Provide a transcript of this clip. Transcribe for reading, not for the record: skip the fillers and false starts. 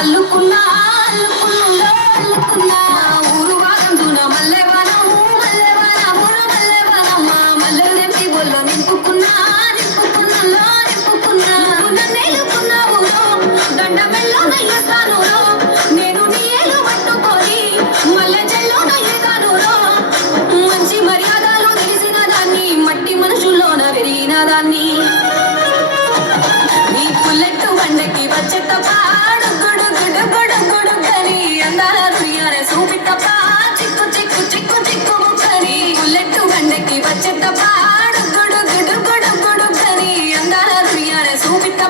అల్లుకున్నా అల్లుకున్నా ఊరు వాగందున మల్లెవానం మల్లెవానమున మల్లెవానమ్మ మల్లెలు తెంపి ఒళ్ళో నింపుకున్నా నేలుకున్నావు దండ మెల్లో నయ్యస్తాను నేను నీ ఏలు పట్టుకొని మల్లె చెల్లో నయ్యతాను మంచి మర్యాదలు తెలిసిన దాన్ని మట్టి మనుషుల్లోన పెరిగిన దాన్ని నీ పుల్లెట్టు బండకి వచ్చేత పాడు వచ్చేట పాడు గుడు గుడు గుడు గుడు గని అందాల దుర్యాన చూపిత